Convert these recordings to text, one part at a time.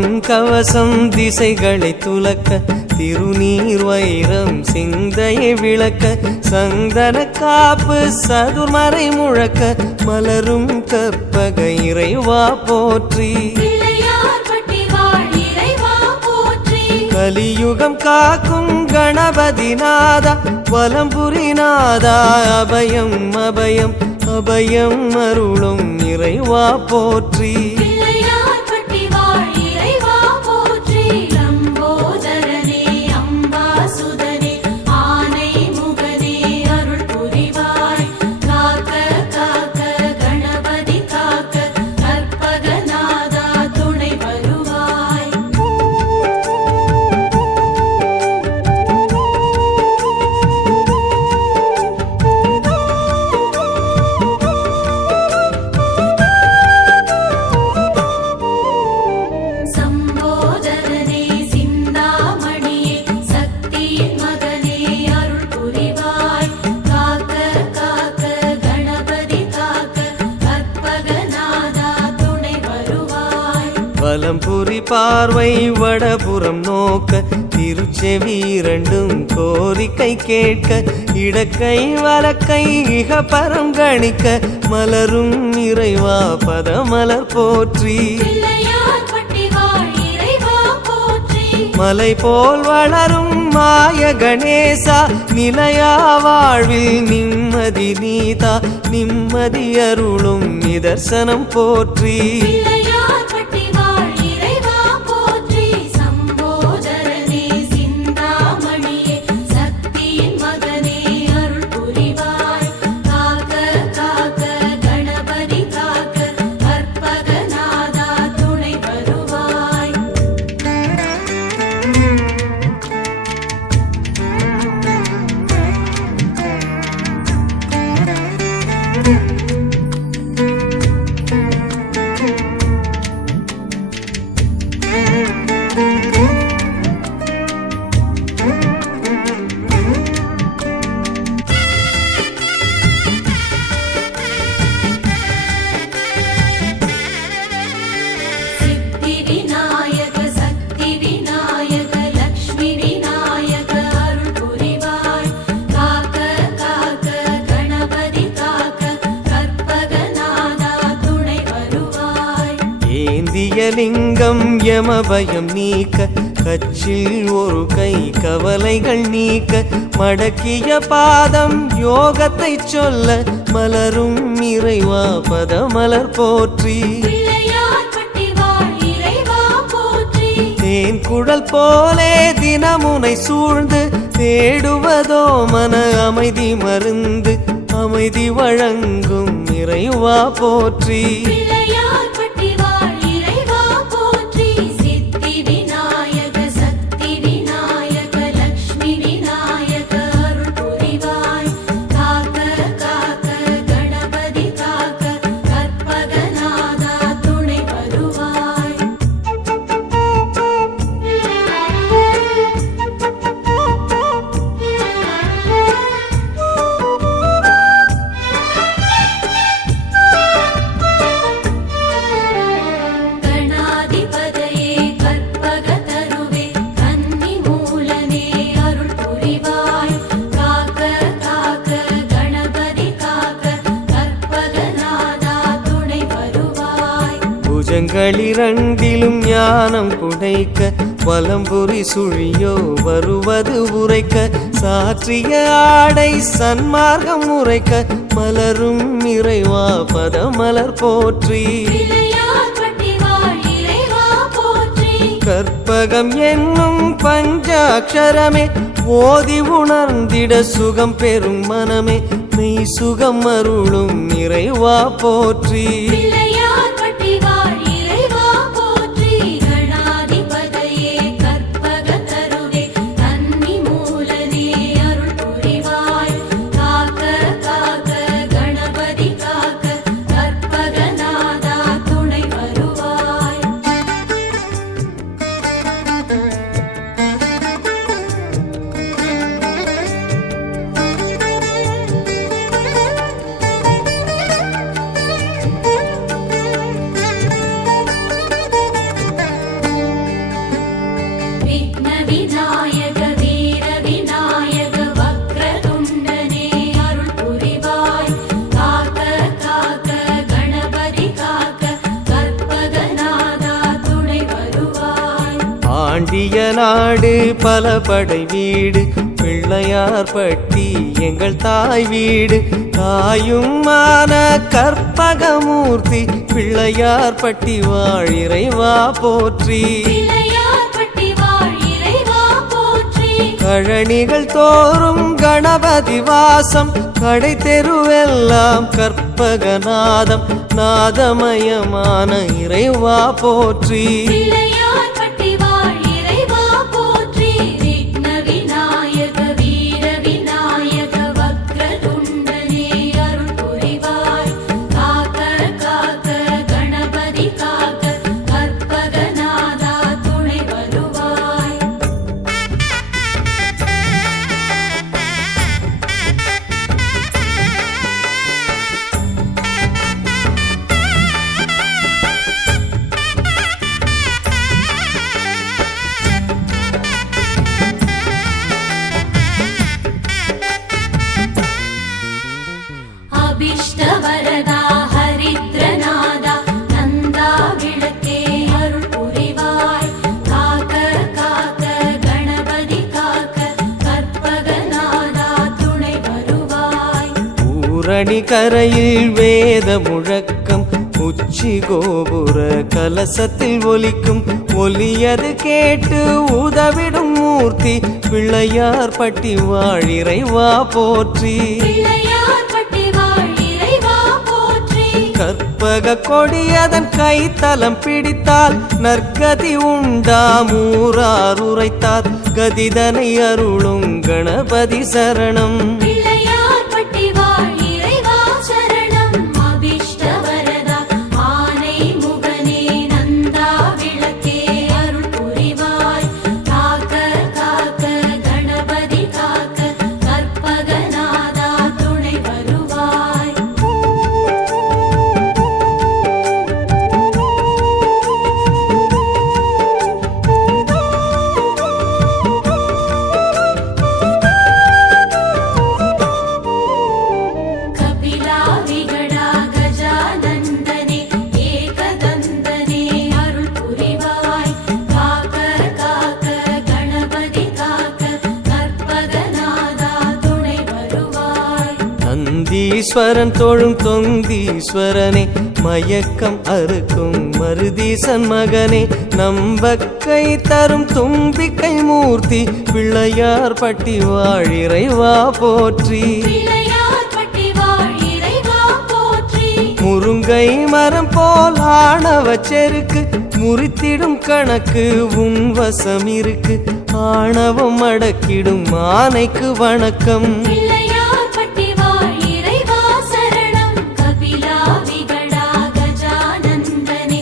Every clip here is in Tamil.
பொன் கவசம் திசைகளை துலக்க திருநீர் வைரம் சிந்தையை விளக்க சந்தன காப்பு சதுர்மறை முழக்க மலரும் கற்பக இறைவா போற்றி கலியுகம் காக்கும் கணபதி நாதா வலம்புரி நாதா அபயம் அபயம் அபயம் அருளும் இறைவா போற்றி வலம்புரி பார்வை வடபுறம் நோக்க திருச்செவி இரண்டும் கோரிக்கை கேட்க இடக்கை வலக்கை இகபரம் கணிக்க மலரும் இறைவா பதமலர் போற்றி மலை போல் வளரும் மாய கணேசா நிலையா வாழ்வில் நிம்மதி நீதா நிம்மதி அருளும் நிதர்சனம் போற்றி லிங்கம் யமபயம் நீக்க கச்சில் ஒரு கை கவலைகள் நீக்க மடக்கிய பாதம் யோகத்தை சொல்ல மலரும் இறைவா பதமலர் போற்றி தேன் குழல் போலே தினமுனை சூழ்ந்து தேடுவதோ மன அமைதி மருந்து அமைதி வழங்கும் இறைவா போற்றி இரண்டிலும் ஞானம் புடைக்க வலம்புரி சுழியோ வருவது உரைக்க சாற்றிய ஆடை சன்மார்க்கம் உரைக்க மலரும் இறைவா பதமலர் போற்றி கற்பகம் என்னும் பஞ்சாட்சரமே ஓதி உணர்ந்திட சுகம் பெறும் மனமே மெய் சுகம் அருளும் இறைவா போற்றி விக்ன விநாயக வீர விநாயக வக்ரதுண்டனே அருள் புரிவாய் காக்க காக்க கணபதி காக்க கற்பகநாதா துணை வருவாய். ஆண்டிய நாடு பல படை வீடு பிள்ளையார் பட்டி எங்கள் தாய் வீடு தாயுமான கற்பகமூர்த்தி பிள்ளையார் பட்டி வாழ் இறைவா போற்றி. பிள்ளையார் பட்டி வாழ் இறைவா போற்றி. கழனிகள் தோறும் கணபதி வாசம் கடை தெருவெல்லாம் கற்பகநாதம் நாதமயமான இறைவா போற்றி. பிள்ளையார் பட்டி வாழ் இறைவா போற்றி. விக்ன விநாயக வீர விநாயக வக்ரதுண்டனே அருள் புரிவாய் காக்க காக்க கணபதி காக்க கற்பகநாதா துணை வருவாய். அபிஷ்டவரதா ஹரித்ரநாதா நந்தா விளக்கே அருள் புரிவாய் காக்க காக்க கணபதி காக்க கற்பகநாதா துணை வருவாய். பூரணி கரையில் வேத முழக்கம் உச்சி கோபுர கலசத்தில் ஒலிக்கும் ஒலியது கேட்டு உதவிடும் மூர்த்தி பிள்ளையார் பட்டி வாழ் இறைவா போற்றி. பிள்ளையார் பட்டி வாழ் இறைவா போற்றி. கற்பக கொடியதன் கைத்தலம் பிடித்தால் நற்கதி உண்டாம் ஊரார் உரைத்தார் கதிதனை அருளும் கணபதி சரணம். பிள்ளையார் பட்டி வாழ் இறைவா சரணம். அபிஷ்டவரதா ஆனை முகனே நந்தா விளக்கே அருள் புரிவாய் காக்க காக்க கணபதி காக்க கற்பகநாதா துணை வருவாய். கபிலா விகடா கஜானந்தனே ஏகதந்தனே அருள் புரிவாய் காக்க காக்க கணபதி காக்க கற்பகநாதா துணை வருவாய். நந்தீஸ்வரன் தோழும் தொந்தீஸ்வரனே மயக்கம் அறுக்கும் மருதீசன் மகனே நம்பக்கை தரும் தும்பிக்கை மூர்த்தி பிள்ளையார் பட்டி வாழ் இறைவா போற்றி. பிள்ளையார் பட்டி வாழ் இறைவா போற்றி. முருங்கை மரம் போல் ஆணவ செருக்கு முறித்திடும் கணக்கு உன் வசம் இருக்கு ஆணவம் அடக்கிடும் ஆனைக்கு வணக்கம். பிள்ளையார் பட்டி வாழ் இறைவா சரணம். கபிலா விகடா கஜானந்தனே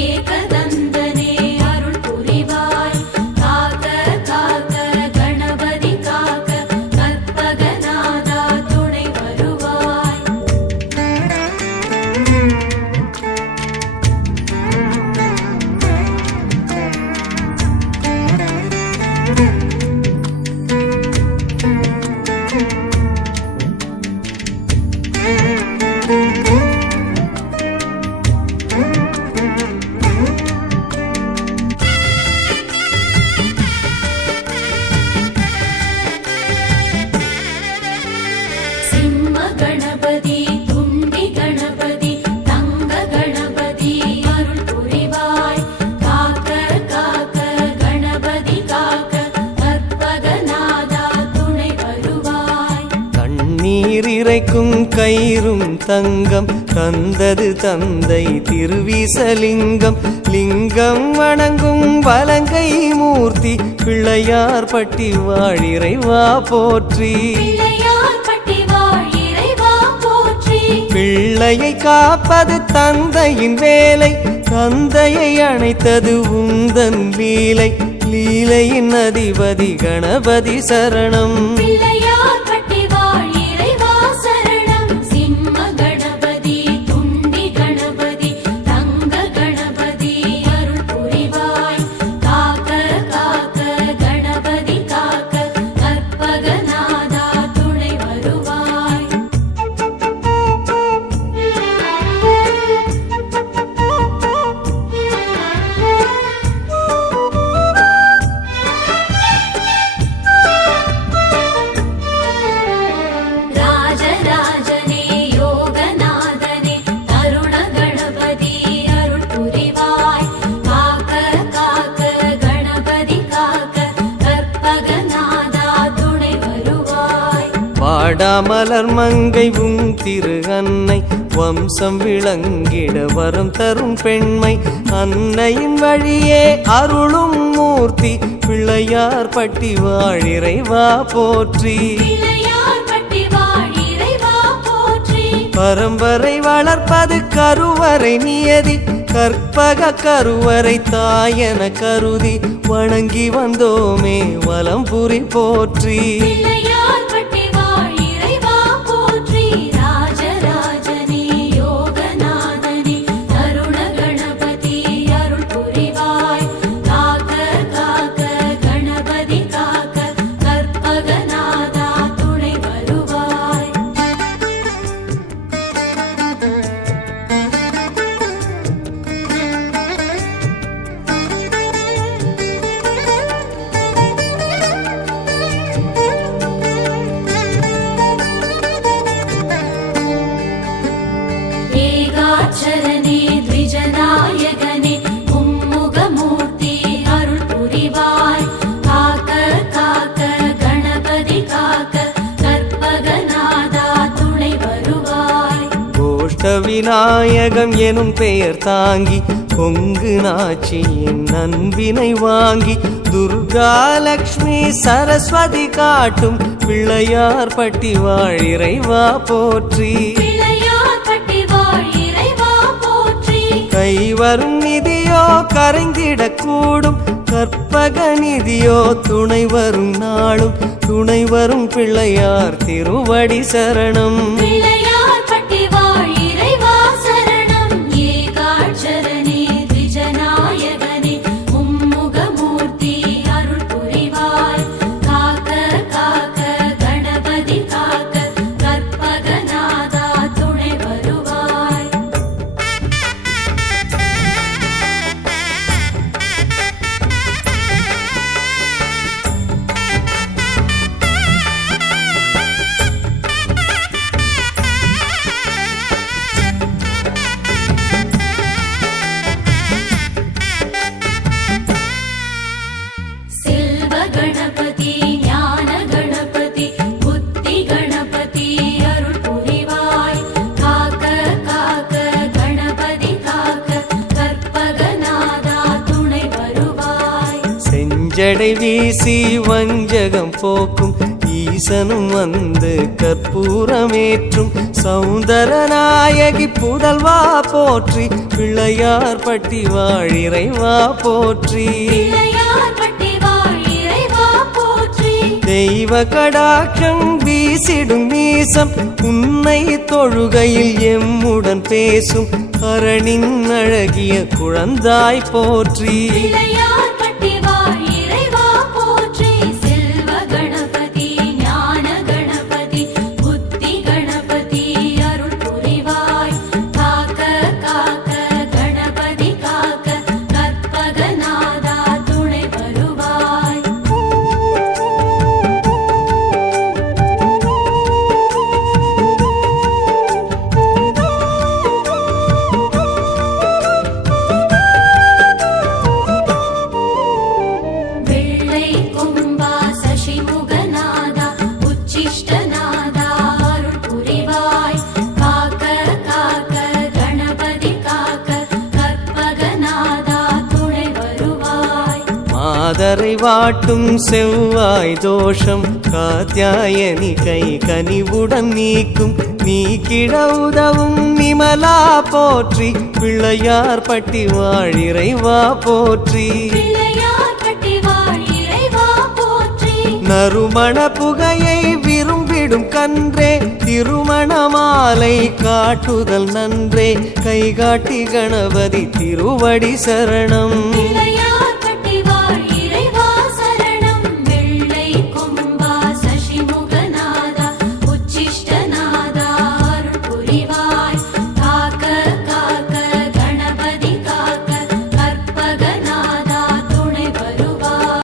ஏகதந்தனே அருள் புரிவாய் காக்க காக்க கணபதி காக்க கற்பகநாதா துணை வருவாய். சிம்ம கணபதி துண்டி கணபதி தங்க கணபதி அருள் புரிவாய் காக்க காக்க கணபதி காக்க கற்பகநாதா துணை வருவாய். தண்ணீர் இறைக்கும் கயிறும் தங்கம் தந்தது தந்தை திருவிசலிங்கம் லிங்கம் வணங்கும் வலங்கை மூர்த்தி பிள்ளையார் பட்டி வாழ் இறைவா போற்றி. பிள்ளையார் பட்டி வாழ் இறைவா போற்றி. பிள்ளையை காப்பது தந்தையின் வேலை தந்தையை அணைத்தது உந்தன் லீலை லீலையின் அதிபதி கணபதி சரணம். பிள்ளையார் பட்டி வாழ் இறைவா சரணம். சிம்ம கணபதி துண்டி கணபதி தங்க கணபதி அருள் புரிவாய் காக்க காக்க வாடாமலர் மங்கை உன் திரு அன்னை வம்சம் விளங்கிட வரம் தரும் பெண்மை அன்னையின் வழியே அருளும் மூர்த்தி பிள்ளையார் பட்டி வாழிறைவா போற்றி பிள்ளையார்பட்டி வாழ் இறைவா போற்றி பரம்பரை வளர்ப்பது கருவறை நியதி கற்பக கருவறை தாயன கருதி வணங்கி வந்தோமே வலம்புரி போற்றி பிள்ளையார்பட்டி வாழ் இறைவா போற்றி ராஜராஜனே யோகநாதனே தருண கணபதி அருள் புரிவாய் காக்க காக்க கணபதி காக்க கற்பகநாதா துணை வருவாய் ஏகாட்சரனே த்விஜநாயகனே மும்முகமூர்த்தி அருள் புரிவாய் காக்க காக்க கணபதி காக்க கற்பகநாதா துணை வருவாய் கோஷ்ட விநாயகம் எனும் பெயர் தாங்கி கொங்கு நாச்சியின் அன்பினை வாங்கி துர்கா லக்ஷ்மி சரஸ்வதி காட்டும் பிள்ளையார் பட்டி வாழிறைவா போற்றி பிள்ளையார்பட்டி வாழ் இறைவா போற்றி கைவரும் நிதியோ கரைந்திடக்கூடும் கற்பக நிதியோ துணை வரும் நாளும் துணை வரும் பிள்ளையார் திருவடி சரணம் பிள்ளையார்பட்டி வாழ் இறைவா சரணம் ஏகாட்சரனே த்விஜநாயகனே மும்முகமூர்த்தி அருள் புரிவாய் காக்க காக்க கணபதி காக்க கற்பகநாதா துணை வருவாய் செல்வ கணபதி ஞான கணபதி புத்தி கணபதி அருள் புரிவாய் காக்க காக்க கணபதி காக்க கற்பகநாதா துணை வருவாய் செஞ்சடை வீசி வஞ்சகம் போக்கும் ஈசனும் வந்து கற்பூரமேற்றும் சௌந்தரநாயகி புதல்வா போற்றி பிள்ளையார் பட்டி வாழிறைவா போற்றி பிள்ளையார்பட்டி வாழ் இறைவா போற்றி தெய்வ கடாட்சம் வீசிடும் நீசம் உன்னை தொழுகையில் எம்முடன் பேசும் அரணின் அழகிய குழந்தாய் போற்றி பிள்ளையார்பட்டி வாழ் இறைவா போற்றி செல்வ கணபதி ஞான கணபதி புத்தி கணபதி அருள் புரிவாய் காக்க காக்க கணபதி காக்க கற்பகநாதா துணை வருவாய் வெள்ளை கொம்பா சசிமுகநாதா உச்சிஷ்டநாதா அருள் புரிவாய் காக்க காக்க கணபதி காக்க கற்பகநாதா துணை வருவாய் மாதரை வாட்டும் செவ்வாய் தோஷம் காத்யாயனி கை கனிவுடன் நீக்கும் நீக்கிட உதவும் நிமலா போற்றி பிள்ளையார் பட்டி வாழிறைவா போற்றி பிள்ளையார்பட்டி வாழ் இறைவா போற்றி நறுமண புகையை விரும்பிடும் கன்றே திருமண மாலை காட்டுதல் நன்றே கைகாட்டி கணபதி திருவடி சரணம் பிள்ளையார்